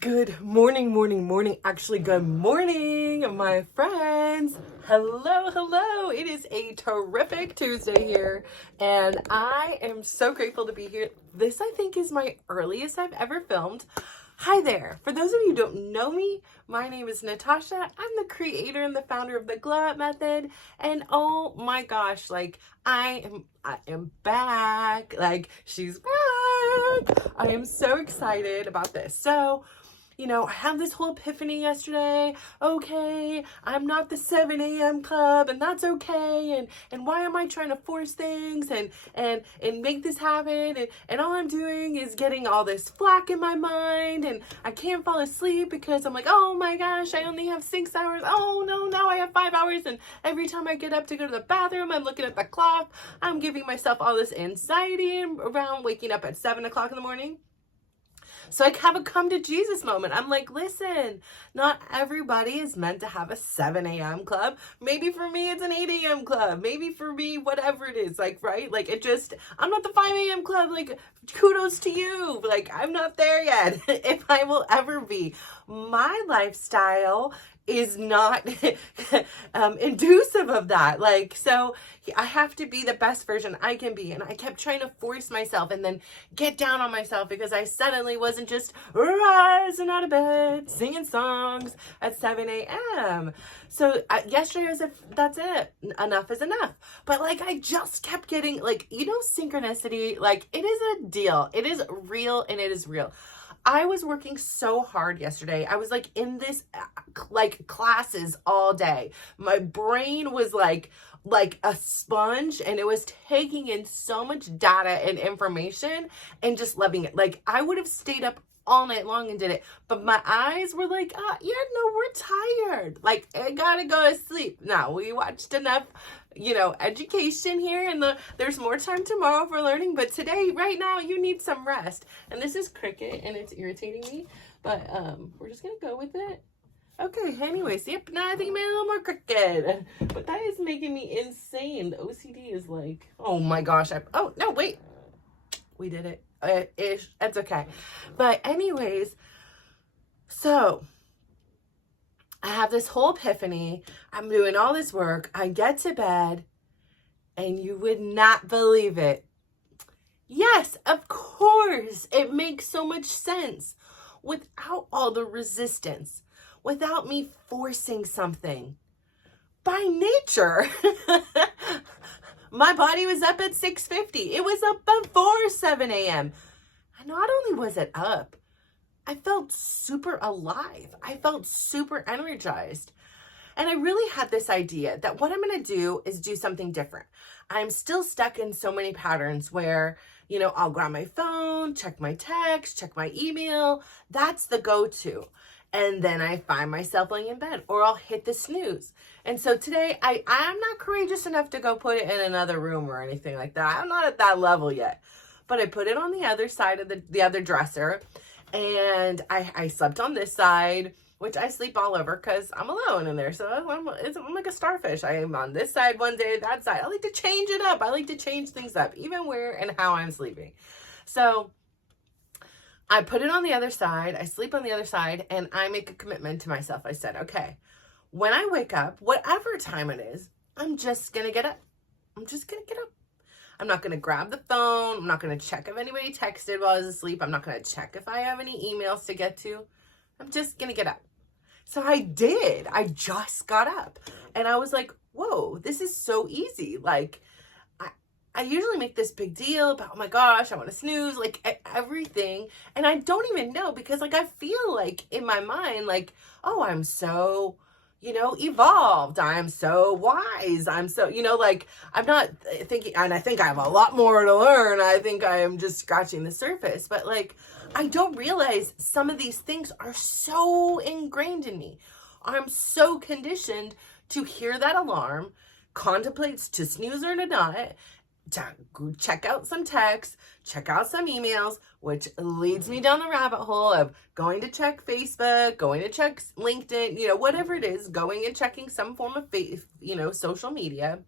Good morning, morning, morning. Actually, good morning, my friends. Hello, hello. It is a terrific Tuesday here, and I am so grateful to be here. This, I think, is my earliest I've ever filmed. Hi there. For those of you who don't know me, my name is Natasha. I'm the creator and the founder of the Glow Up Method, and oh my gosh, like I am back. Like she's back. I am so excited about this. So, I had this whole epiphany yesterday. Okay, I'm not the 7 a.m. club, and that's okay. And why am I trying to force things and make this happen? And all I'm doing is getting all this flack in my mind, and I can't fall asleep because I'm like, oh my gosh, I only have 6 hours. Oh no, now I have 5 hours, and every time I get up to go to the bathroom, I'm looking at the clock. I'm giving myself all this anxiety around waking up at 7 o'clock in the morning. So I have a come to Jesus moment. I'm like, listen, not everybody is meant to have a 7 a.m. club. Maybe for me, it's an 8 a.m. club. Maybe for me, whatever it is, like, right? Like, I'm not the 5 a.m. club. Like, kudos to you. Like, I'm not there yet, if I will ever be. My lifestyle is not inducive of that. Like, so I have to be the best version I can be. And I kept trying to force myself and then get down on myself because I suddenly wasn't just rising out of bed, singing songs at 7 a.m. So yesterday I was like, that's it. Enough is enough. But like, I just kept getting like, synchronicity, like it is a deal. It is real and it is real. I was working so hard yesterday. I was like in this like classes all day. My brain was like a sponge, and it was taking in so much data and information and just loving it. Like I would have stayed up all night long and did it, but my eyes were like, yeah, no, we're tired. Like I gotta go to sleep. Now we watched enough education here, and there's more time tomorrow for learning, but today, right now, you need some rest. And this is Cricket, and it's irritating me, but we're just gonna go with it. Okay, anyways, yep, now I think I made a little more Cricket, but that is making me insane. The OCD is like, oh my gosh, oh, no, wait, we did it. It's okay. But anyways, so I have this whole epiphany. I'm doing all this work. I get to bed, and you would not believe it. Yes, of course. It makes so much sense without all the resistance, without me forcing something. By nature, my body was up at 6:50. It was up before 7 a.m. And not only was it up, I felt super alive. I felt super energized. And I really had this idea that what I'm going to do is do something different. I'm still stuck in so many patterns where, I'll grab my phone, check my text, check my email. That's the go-to. And then I find myself laying in bed, or I'll hit the snooze. And so today I'm not courageous enough to go put it in another room or anything like that. I'm not at that level yet. But I put it on the other side of the other dresser. And I slept on this side, which I sleep all over because I'm alone in there. So I'm like a starfish. I am on this side one day, that side. I like to change it up. I like to change things up, even where and how I'm sleeping. So I put it on the other side. I sleep on the other side, and I make a commitment to myself. I said, okay, when I wake up, whatever time it is, I'm just going to get up. I'm just going to get up. I'm not going to grab the phone. I'm not going to check if anybody texted while I was asleep. I'm not going to check if I have any emails to get to. I'm just going to get up. So I did. I just got up. And I was like, whoa, this is so easy. Like, I usually make this big deal about, oh my gosh, I want to snooze, like everything. And I don't even know because, like, I feel like in my mind, like, oh, I'm so evolved. I'm so wise. I'm so, like, I'm not thinking, and I think I have a lot more to learn. I think I am just scratching the surface, but like, I don't realize some of these things are so ingrained in me. I'm so conditioned to hear that alarm, contemplate to snooze or to not, to check out some texts, check out some emails, which leads me down the rabbit hole of going to check Facebook, going to check LinkedIn, whatever it is, going and checking some form of social media,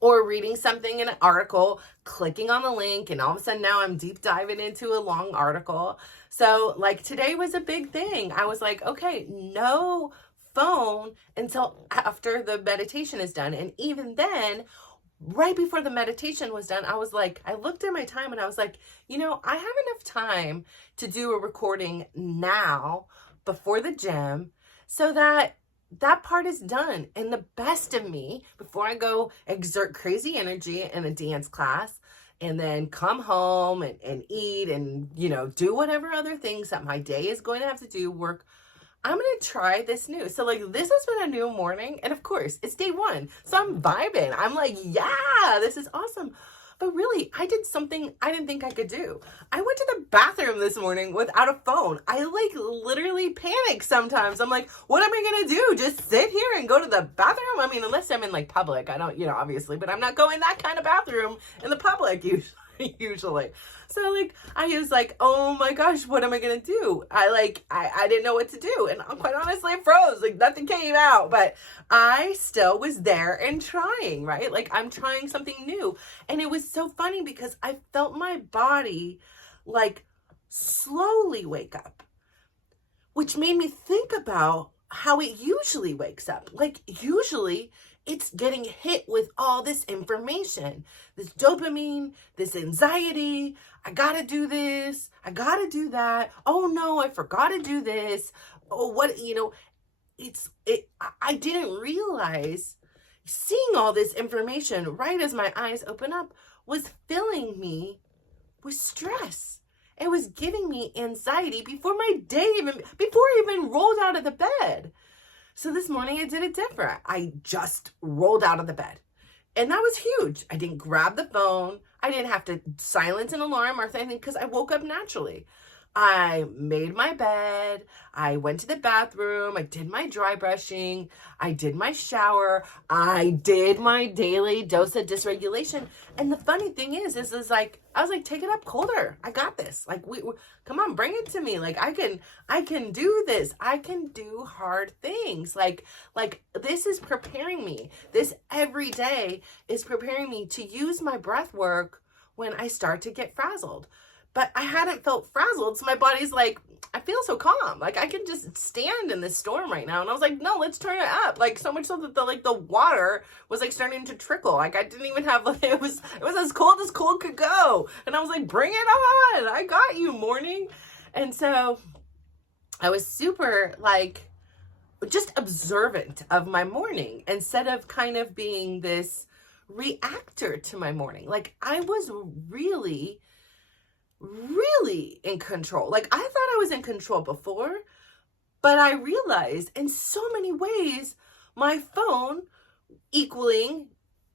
or reading something in an article, clicking on the link, and all of a sudden now I'm deep diving into a long article. So like today was a big thing. I was like, okay, no phone until after the meditation is done. And even then, right before the meditation was done, I was like, I looked at my time and I was like, you know, I have enough time to do a recording now before the gym so that that part is done. And the best of me, before I go exert crazy energy in a dance class and then come home and eat and, you know, do whatever other things that my day is going to have to do, work, I'm going to try this new. So like, this has been a new morning. And of course it's day one. So I'm vibing. I'm like, yeah, this is awesome. But really, I did something I didn't think I could do. I went to the bathroom this morning without a phone. I like literally panic sometimes. I'm like, what am I going to do? Just sit here and go to the bathroom? I mean, unless I'm in like public, I don't, you know, obviously, but I'm not going that kind of bathroom in the public usually. So like, I was like, oh my gosh, what am I going to do? I didn't know what to do. And quite honestly, I froze, like nothing came out, but I still was there and trying, right? Like I'm trying something new. And it was so funny because I felt my body like slowly wake up, which made me think about how it usually wakes up. Like usually it's getting hit with all this information, this dopamine, this anxiety. I gotta do this. I gotta do that. Oh no, I forgot to do this. Oh, what, you know, I didn't realize seeing all this information right as my eyes open up was filling me with stress. It was giving me anxiety before I even rolled out of the bed. So this morning I did it different. I just rolled out of the bed. And that was huge. I didn't grab the phone. I didn't have to silence an alarm or anything because I woke up naturally. I made my bed. I went to the bathroom. I did my dry brushing. I did my shower. I did my daily dose of dysregulation. And the funny thing is like, I was like, take it up colder. I got this. Like, we come on, bring it to me. Like, I can do this. I can do hard things. Like this is preparing me. This every day is preparing me to use my breath work when I start to get frazzled. But I hadn't felt frazzled, so my body's like, I feel so calm. Like, I can just stand in this storm right now. And I was like, no, let's turn it up. Like, so much so that the water was, like, starting to trickle. Like, I didn't even have, like, it was as cold could go. And I was like, bring it on. I got you, morning. And so I was super, like, just observant of my morning instead of kind of being this reactor to my morning. Like, I was really in control. Like I thought I was in control before, but I realized in so many ways my phone equaling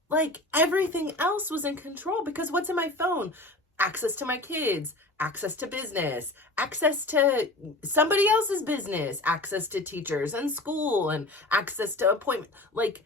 like everything else was in control, because what's in my phone? Access to my kids, access to business, access to somebody else's business, access to teachers and school, and access to appointment. Like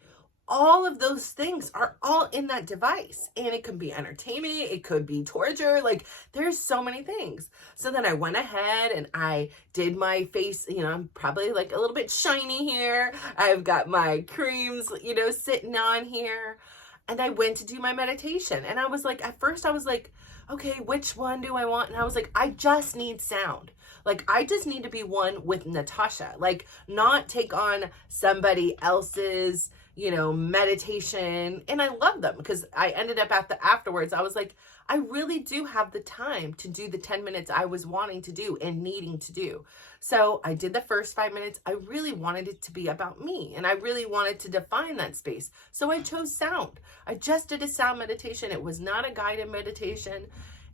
all of those things are all in that device, and it could be entertainment, it could be torture, like there's so many things. So then I went ahead and I did my face, you know, I'm probably like a little bit shiny here. I've got my creams, you know, sitting on here, and I went to do my meditation. And I was like, at first I was like, okay, which one do I want? And I was like, I just need sound. Like, I just need to be one with Natasha, like not take on somebody else's, you know, meditation. And I love them because I ended up afterwards, I was like, I really do have the time to do the 10 minutes I was wanting to do and needing to do. So I did the first 5 minutes. I really wanted it to be about me, and I really wanted to define that space. So I chose sound. I just did a sound meditation. It was not a guided meditation,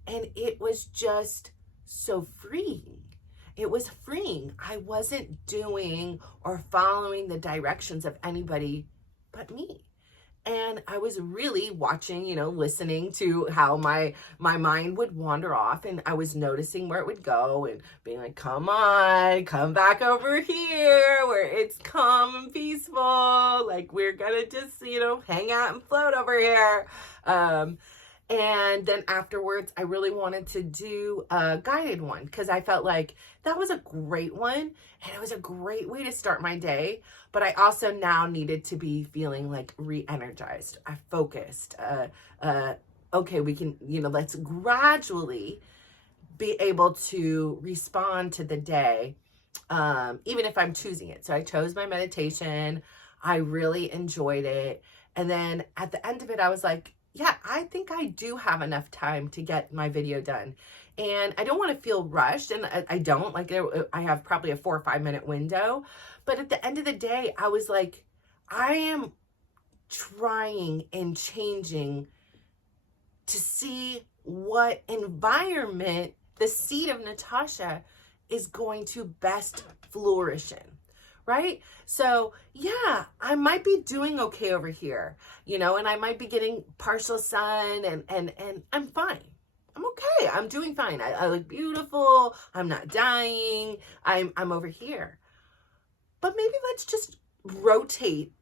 and it was just so freeing. It was freeing. I wasn't doing or following the directions of anybody but me. And I was really watching, you know, listening to how my mind would wander off, and I was noticing where it would go and being like, come on, come back over here where it's calm and peaceful. Like, we're gonna just, you know, hang out and float over here. And then afterwards, I really wanted to do a guided one because I felt like that was a great one and it was a great way to start my day. But I also now needed to be feeling like re-energized. I focused. Okay, we can, let's gradually be able to respond to the day, even if I'm choosing it. So I chose my meditation. I really enjoyed it. And then at the end of it, I was like, yeah, I think I do have enough time to get my video done. And I don't want to feel rushed. And I don't. Like, I have probably a 4 or 5 minute window. But at the end of the day, I was like, I am trying and changing to see what environment the seed of Natasha is going to best flourish in. Right? So yeah, I might be doing okay over here, and I might be getting partial sun and I'm fine. I'm okay. I'm doing fine. I look beautiful. I'm not dying. I'm over here. But maybe let's just rotate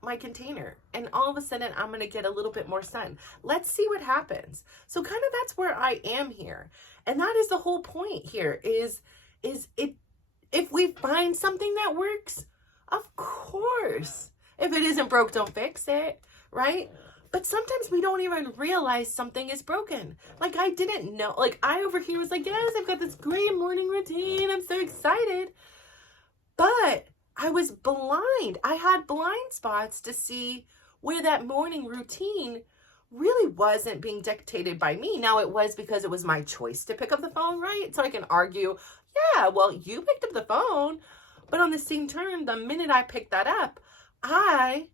my container and all of a sudden I'm going to get a little bit more sun. Let's see what happens. So kind of that's where I am here. And that is the whole point here is it. If we find something that works, of course. If it isn't broke, don't fix it, right? But sometimes we don't even realize something is broken. Like I didn't know, like I over here was like, yes, I've got this great morning routine. I'm so excited. But I was blind. I had blind spots to see where that morning routine really wasn't being dictated by me. Now it was because it was my choice to pick up the phone, right? So I can argue, yeah, well, you picked up the phone. But on the same turn, the minute I picked that up, I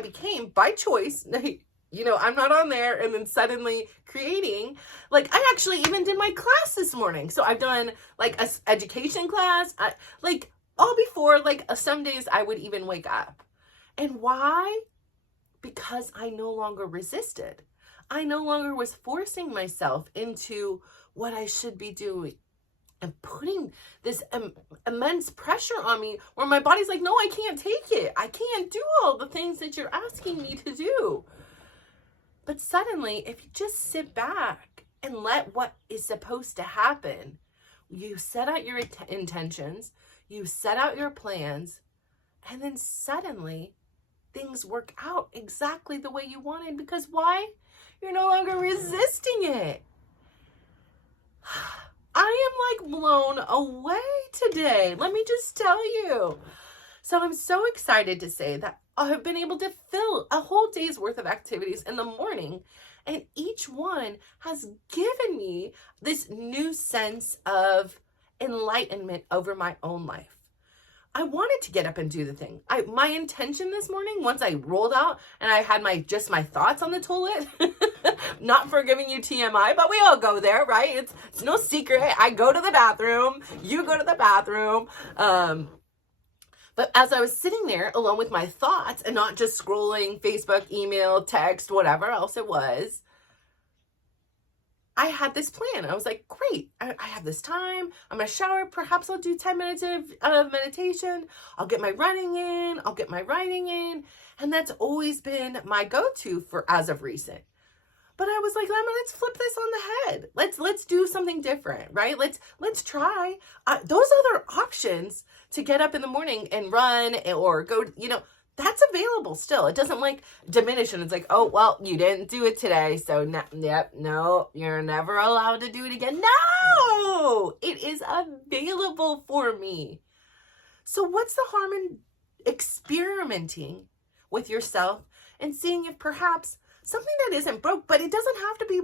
became by choice, I'm not on there and then suddenly creating, like I actually even did my class this morning. So I've done like a education class, all before, some days I would even wake up. And why? Because I no longer resisted. I no longer was forcing myself into what I should be doing and putting this immense pressure on me where my body's like, no, I can't take it. I can't do all the things that you're asking me to do. But suddenly, if you just sit back and let what is supposed to happen, you set out your intentions, you set out your plans, and then suddenly things work out exactly the way you wanted. Because why? You're no longer resisting it. I am blown away today. Let me just tell you. So I'm so excited to say that I've been able to fill a whole day's worth of activities in the morning. And each one has given me this new sense of enlightenment over my own life. I wanted to get up and do the thing. My intention this morning, once I rolled out and I had my thoughts on the toilet, not for giving you TMI, but we all go there, right? It's no secret. I go to the bathroom. You go to the bathroom. But as I was sitting there alone with my thoughts and not just scrolling Facebook, email, text, whatever else it was, I had this plan. I was like, great, I have this time. I'm going to shower. Perhaps I'll do 10 minutes of meditation. I'll get my running in. I'll get my writing in. And that's always been my go-to for as of recent. But I was like, let's flip this on the head. Let's do something different, right? Let's try. Those other options to get up in the morning and run or go, that's available still. It doesn't diminish and it's like, oh, well, you didn't do it today. So no, you're never allowed to do it again. No, it is available for me. So what's the harm in experimenting with yourself and seeing if perhaps something that isn't broke, but it doesn't have to be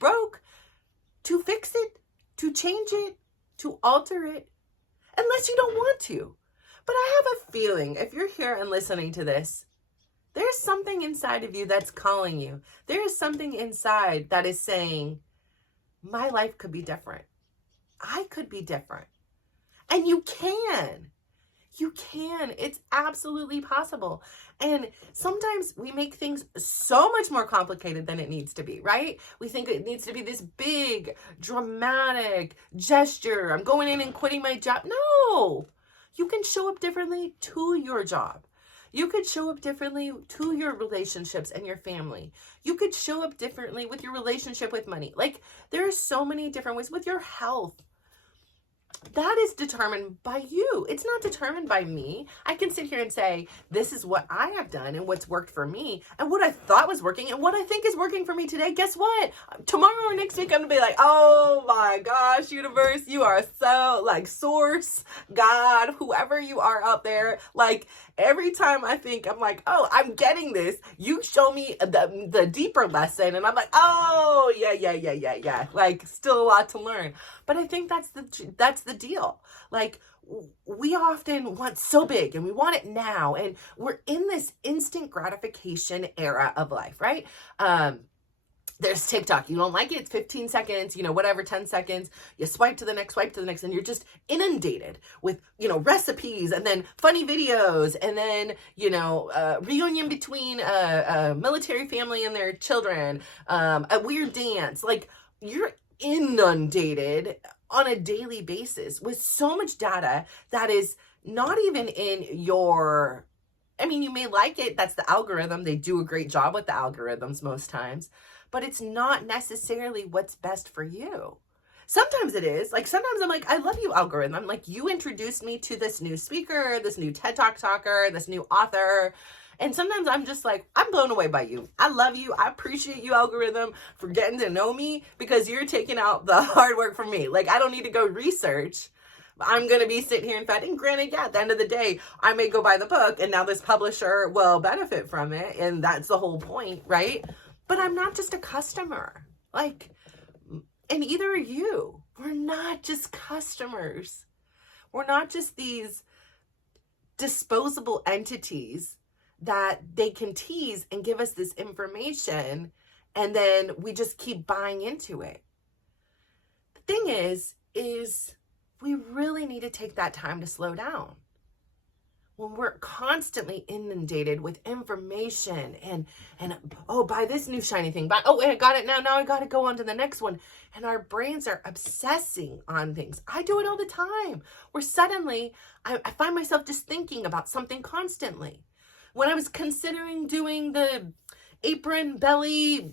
broke to fix it, to change it, to alter it, unless you don't want to. But I have a feeling if you're here and listening to this, there's something inside of you that's calling you. There is something inside that is saying, my life could be different. I could be different. And you can. You can. It's absolutely possible. And sometimes we make things so much more complicated than it needs to be, right? We think it needs to be this big, dramatic gesture. I'm going in and quitting my job. No. You can show up differently to your job. You could show up differently to your relationships and your family. You could show up differently with your relationship with money. Like, there are so many different ways with your health. That is determined by you. It's not determined by me. I can sit here and say, this is what I have done and what's worked for me and what I thought was working and what I think is working for me today. Guess what? Tomorrow or next week, I'm going to be like, oh my gosh, universe, you are so like source, God, whoever you are out there. Like every time I think I'm like, oh, I'm getting this, you show me the deeper lesson. And I'm like, oh, yeah. Like still a lot to learn. But I think that's the deal. Like we often want so big and we want it now. And we're in this instant gratification era of life, right? There's TikTok. You don't like it, it's 15 seconds, whatever, 10 seconds. You swipe to the next, and you're just inundated with, recipes and then funny videos and then, reunion between a military family and their children, a weird dance. Like you're inundated on a daily basis with so much data that is not even in your, you may like it. That's the algorithm. They do a great job with the algorithms most times, but it's not necessarily what's best for you. Sometimes it is. Like sometimes I'm like, I love you, algorithm. I'm like, you introduced me to this new speaker, this new TED Talk talker, this new author. And sometimes I'm just like, I'm blown away by you. I love you. I appreciate you, algorithm, for getting to know me because you're taking out the hard work for me. Like I don't need to go research. I'm going to be sitting here and fed. And granted, yeah, at the end of the day, I may go buy the book and now this publisher will benefit from it. And that's the whole point, right? But I'm not just a customer. Like, and either are you. We're not just customers. We're not just these disposable entities that they can tease and give us this information and then we just keep buying into it. The thing is we really need to take that time to slow down. When we're constantly inundated with information and oh, buy this new shiny thing, I got it now I got to go on to the next one. And our brains are obsessing on things. I do it all the time where suddenly I find myself just thinking about something constantly. When I was considering doing the apron belly,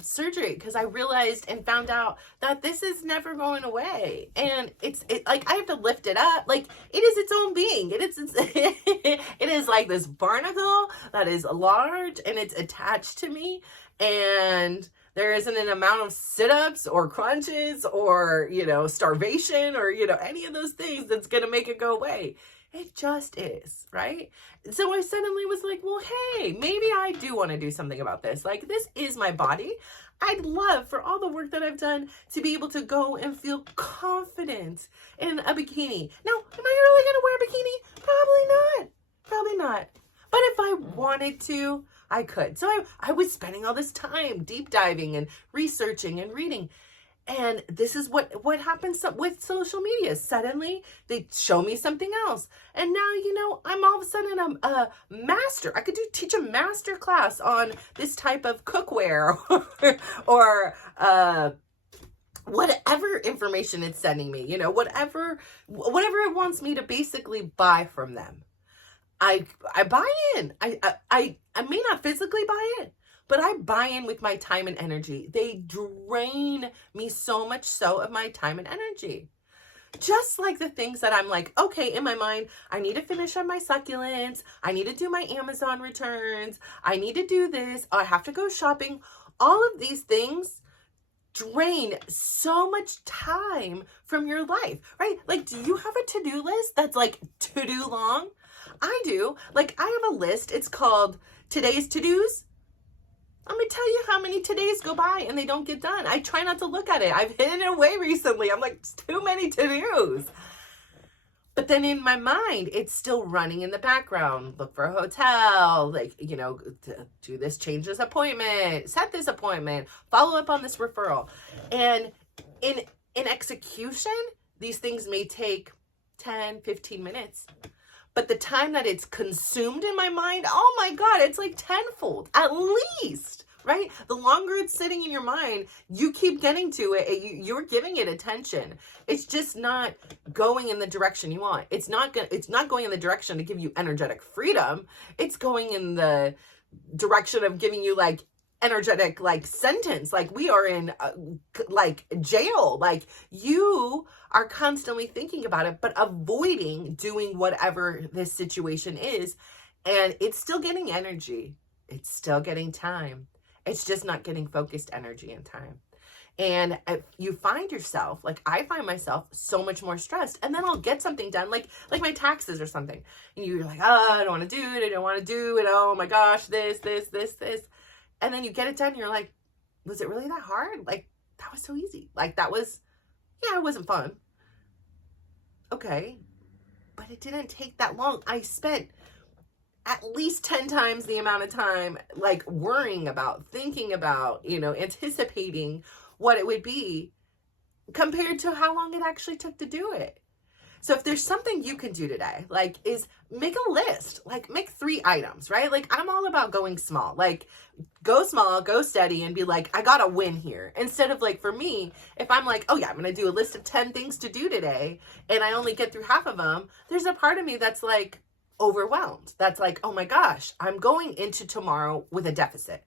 surgery, because I realized and found out that this is never going away. And it's like, I have to lift it up. Like it is its own being. It is like this barnacle that is large and it's attached to me. And there isn't an amount of sit-ups or crunches or, starvation or, any of those things that's going to make it go away. It just is, right? So I suddenly was like, well, hey, maybe I do want to do something about this. Like, this is my body. I'd love for all the work that I've done to be able to go and feel confident in a bikini. Now, am I really going to wear a bikini? Probably not. But if I wanted to, I could. So I was spending all this time deep diving and researching and reading. And this is what happens with social media. Suddenly, they show me something else. And now, I'm all of a sudden a master. I could teach a master class on this type of cookware or whatever information it's sending me, whatever it wants me to basically buy from them. I buy in. I may not physically buy in, but I buy in with my time and energy. They drain me so much so of my time and energy. Just like the things that I'm like, okay, in my mind, I need to finish on my succulents. I need to do my Amazon returns. I need to do this. I have to go shopping. All of these things drain so much time from your life, right? Like, do you have a to-do list that's like to-do long? I do. Like, I have a list. It's called Today's To-Dos. I'm going to tell you how many todays go by and they don't get done. I try not to look at it. I've hidden it away recently. I'm like, it's too many to-dos. But then in my mind, it's still running in the background. Look for a hotel, do this, change this appointment, set this appointment, follow up on this referral. And in execution, these things may take 10, 15 minutes. But the time that it's consumed in my mind, oh my God, it's like tenfold, at least, right? The longer it's sitting in your mind, you keep getting to it. You're giving it attention. It's just not going in the direction you want. It's not going in the direction to give you energetic freedom. It's going in the direction of giving you like energetic like sentence. Like we are in like jail. Like you are constantly thinking about it, but avoiding doing whatever this situation is. And it's still getting energy. It's still getting time. It's just not getting focused energy and time. And if you find yourself, like I find myself so much more stressed, and then I'll get something done, like my taxes or something. And you're like, oh, I don't want to do it. I don't want to do it. Oh my gosh, this. And then you get it done. And you're like, was it really that hard? Like that was so easy. Like that was, yeah, it wasn't fun. Okay. But it didn't take that long. I spent at least 10 times the amount of time, like worrying about, thinking about, anticipating what it would be compared to how long it actually took to do it. So if there's something you can do today, like is make a list, like make 3 items, right? Like I'm all about going small, like go small, go steady and be like, I got to win here. Instead of like, for me, if I'm like, oh yeah, I'm going to do a list of 10 things to do today and I only get through half of them, there's a part of me that's like overwhelmed. That's like, oh my gosh, I'm going into tomorrow with a deficit.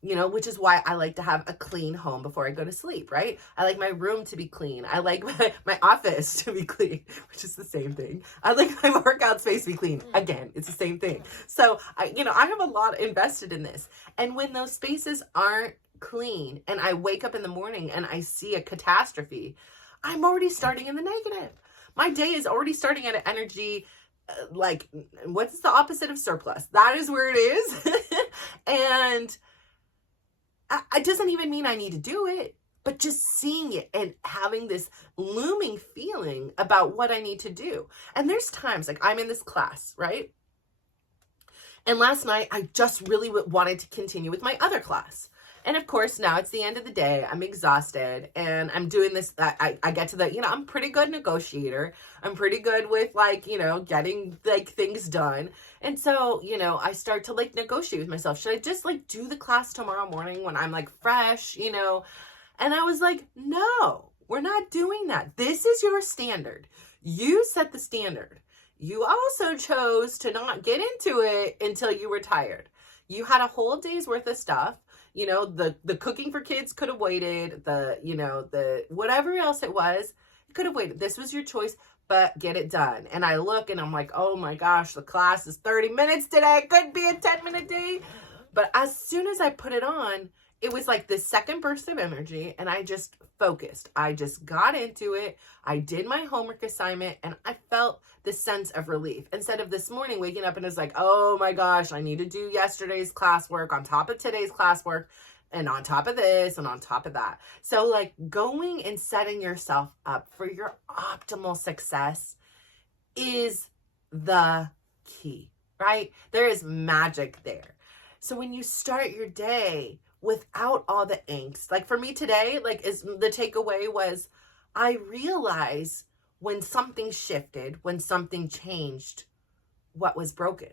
Which is why I like to have a clean home before I go to sleep, right? I like my room to be clean. I like my office to be clean, which is the same thing. I like my workout space to be clean. Again, it's the same thing. So, I have a lot invested in this. And when those spaces aren't clean and I wake up in the morning and I see a catastrophe, I'm already starting in the negative. My day is already starting at an energy like, what's the opposite of surplus? That is where it is. And it doesn't even mean I need to do it, but just seeing it and having this looming feeling about what I need to do. And there's times like I'm in this class, right? And last night I just really wanted to continue with my other class. And of course, now it's the end of the day. I'm exhausted and I'm doing this. I get to the, I'm pretty good negotiator. I'm pretty good with like, getting like things done. And so, I start to like negotiate with myself. Should I just like do the class tomorrow morning when I'm like fresh, And I was like, no, we're not doing that. This is your standard. You set the standard. You also chose to not get into it until you were tired. You had a whole day's worth of stuff. The cooking for kids could have waited, the whatever else it was, it could have waited. This was your choice, but get it done. And I look and I'm like, oh my gosh, the class is 30 minutes today. It could be a 10-minute day. But as soon as I put it on, it was like this second burst of energy and I just focused. I just got into it. I did my homework assignment and I felt this sense of relief. Instead of this morning waking up and it's like, oh my gosh, I need to do yesterday's classwork on top of today's classwork and on top of this and on top of that. So like going and setting yourself up for your optimal success is the key, right? There is magic there. So when you start your day without all the angst, like for me today, like is the takeaway was I realized when something shifted, when something changed, what was broken.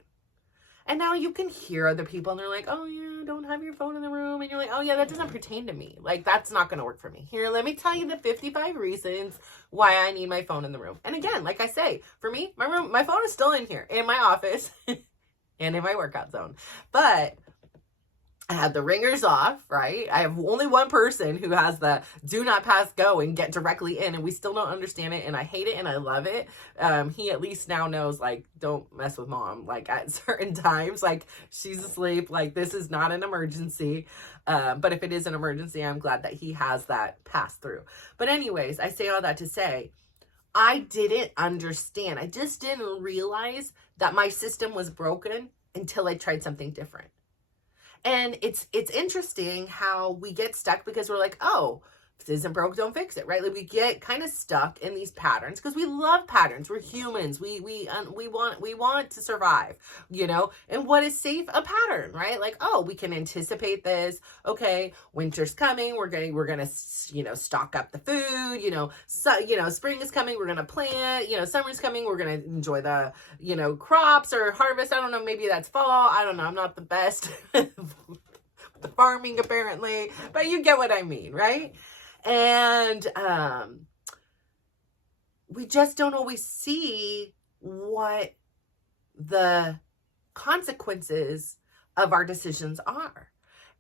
And now you can hear other people and they're like, oh yeah, don't have your phone in the room. And you're like, oh yeah, that doesn't pertain to me. Like that's not going to work for me. Here, let me tell you the 55 reasons why I need my phone in the room. And again, like I say, for me, my phone is still in here in my office and in my workout zone. But I had the ringers off, right? I have only one person who has the do not pass go and get directly in, and we still don't understand it, and I hate it and I love it. He at least now knows, like, don't mess with mom, like, at certain times, like, she's asleep, like, this is not an emergency. But if it is an emergency, I'm glad that he has that pass through. But anyways, I say all that to say, I didn't understand. I just didn't realize that my system was broken until I tried something different. And it's interesting how we get stuck because we're like, oh, if this isn't broke, don't fix it, right? Like we get kind of stuck in these patterns because we love patterns. We're humans. We want to survive, And what is safe? A pattern, right? Like, oh, we can anticipate this. Okay, winter's coming. We're gonna stock up the food. Spring is coming. We're gonna plant. Summer's coming. We're gonna enjoy the crops or harvest. I don't know. Maybe that's fall. I don't know. I'm not the best farming apparently, but you get what I mean, right? And we just don't always see what the consequences of our decisions are.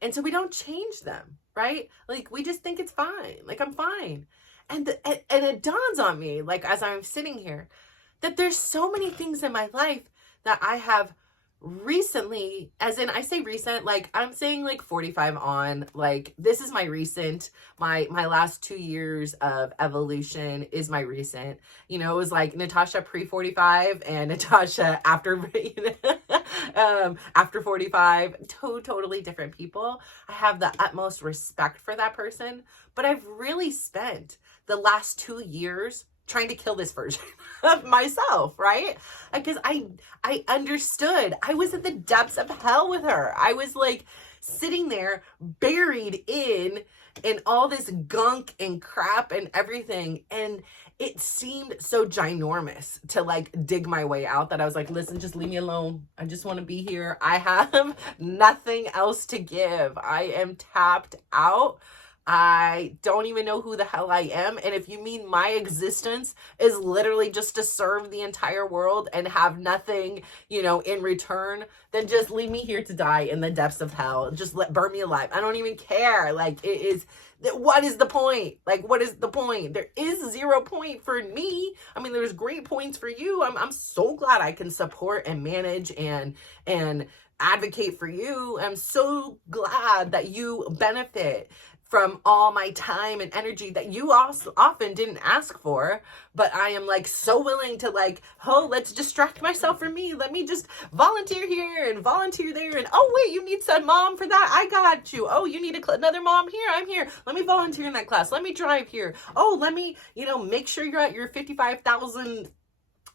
And so we don't change them, right? Like we just think it's fine. Like I'm fine. And it dawns on me, like as I'm sitting here, that there's so many things in my life that I have recently, as in I say recent, like I'm saying like 45 on, like this is my recent, my last 2 years of evolution is my recent. You know, it was like Natasha pre-45 and Natasha after after 45, totally different people. I have the utmost respect for that person, but I've really spent the last 2 years trying to kill this version of myself, right? Because I understood. I was at the depths of hell with her. I was like sitting there buried in all this gunk and crap and everything. And it seemed so ginormous to like dig my way out that I was like, listen, just leave me alone. I just want to be here. I have nothing else to give. I am tapped out. I don't even know who the hell I am. And if you mean my existence is literally just to serve the entire world and have nothing, you know, in return, then just leave me here to die in the depths of hell. Just burn me alive. I don't even care. Like it is, what is the point? Like, what is the point? There is 0 point for me. I mean, there's great points for you. I'm so glad I can support and manage and advocate for you. I'm so glad that you benefit from all my time and energy that you also often didn't ask for, but I am like so willing to like, oh, let's distract myself from me. Let me just volunteer here and volunteer there. And oh, wait, you need some mom for that? I got you. Oh, you need another mom here? I'm here. Let me volunteer in that class. Let me drive here. Oh, let me, you know, make sure you're at your 55,000.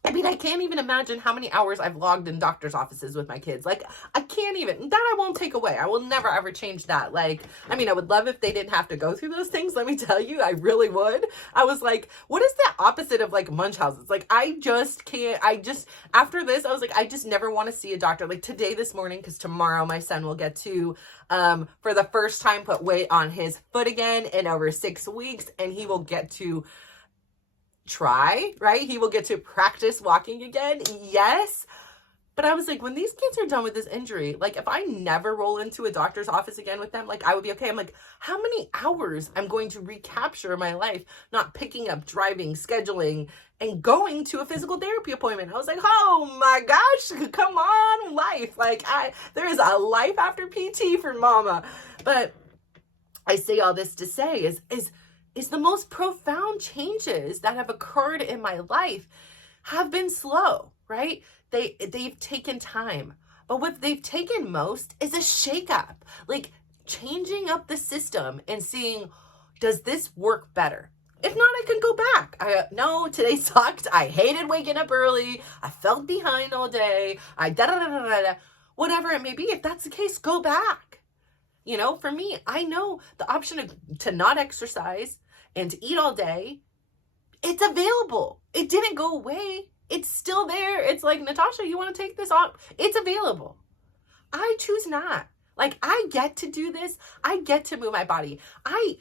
I mean, I can't even imagine how many hours I've logged in doctor's offices with my kids. Like, I can't even. That I won't take away. I will never, ever change that. Like, I mean, I would love if they didn't have to go through those things. Let me tell you, I really would. I was like, what is the opposite of, like, munch houses? Like, I just can't. After this, I was like, I just never want to see a doctor. Like, today, this morning, because tomorrow my son will get to, for the first time, put weight on his foot again in over 6 weeks, and he will get to try, right? He will get to practice walking again. Yes. But I was like, when these kids are done with this injury, like if I never roll into a doctor's office again with them, like I would be okay. I'm like, how many hours I'm going to recapture my life, not picking up, driving, scheduling, and going to a physical therapy appointment. I was like, oh my gosh, come on, life. Like there is a life after PT for mama. But I say all this to say is the most profound changes that have occurred in my life have been slow, right? They've taken time. But what they've taken most is a shakeup, like changing up the system and seeing, does this work better? If not, I can go back. No, today sucked. I hated waking up early. I felt behind all day. Whatever it may be. If that's the case, go back. You know, for me, I know the option to not exercise and to eat all day, it's available. It didn't go away. It's still there. It's like, Natasha, you want to take this off? It's available. I choose not. Like, I get to do this. I get to move my body. I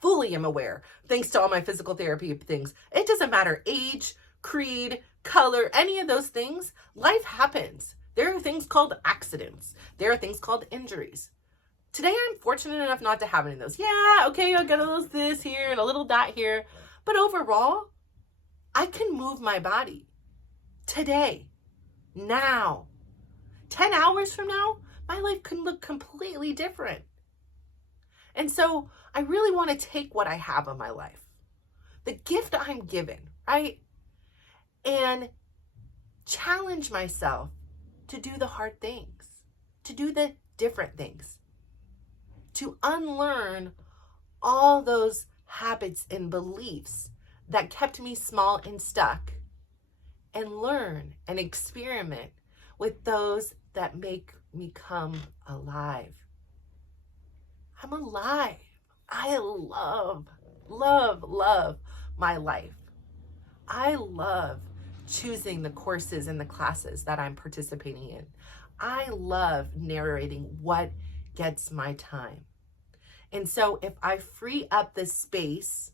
fully am aware, thanks to all my physical therapy things. It doesn't matter age, creed, color, any of those things. Life happens. There are things called accidents. There are things called injuries. Today, I'm fortunate enough not to have any of those. Yeah, okay, I got a little this here and a little that here. But overall, I can move my body today, now. 10 hours from now, my life can look completely different. And so I really want to take what I have in my life, the gift I'm given, right? And challenge myself to do the hard things, to do the different things, to unlearn all those habits and beliefs that kept me small and stuck, and learn and experiment with those that make me come alive. I'm alive. I love my life. I love choosing the courses and the classes that I'm participating in. I love narrating what gets my time. And so if I free up the space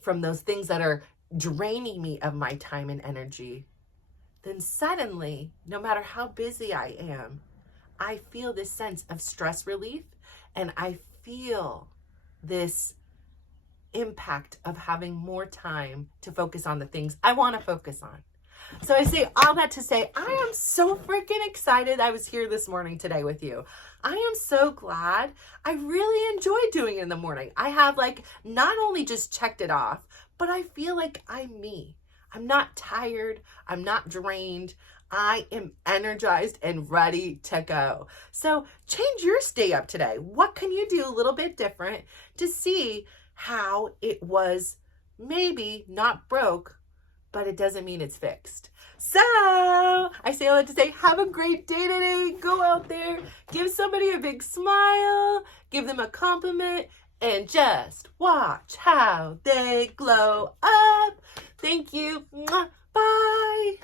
from those things that are draining me of my time and energy, then suddenly, no matter how busy I am, I feel this sense of stress relief, and I feel this impact of having more time to focus on the things I want to focus on. So I say all that to say, I am so freaking excited I was here this morning today with you. I am so glad. I really enjoy doing it in the morning. I have not only just checked it off, but I feel like I'm me. I'm not tired. I'm not drained. I am energized and ready to go. So change your stay up today. What can you do a little bit different to see how it was maybe not broke, but it doesn't mean it's fixed? So I say all that to say, have a great day today. Go out there, give somebody a big smile, give them a compliment, and just watch how they glow up. Thank you. Bye.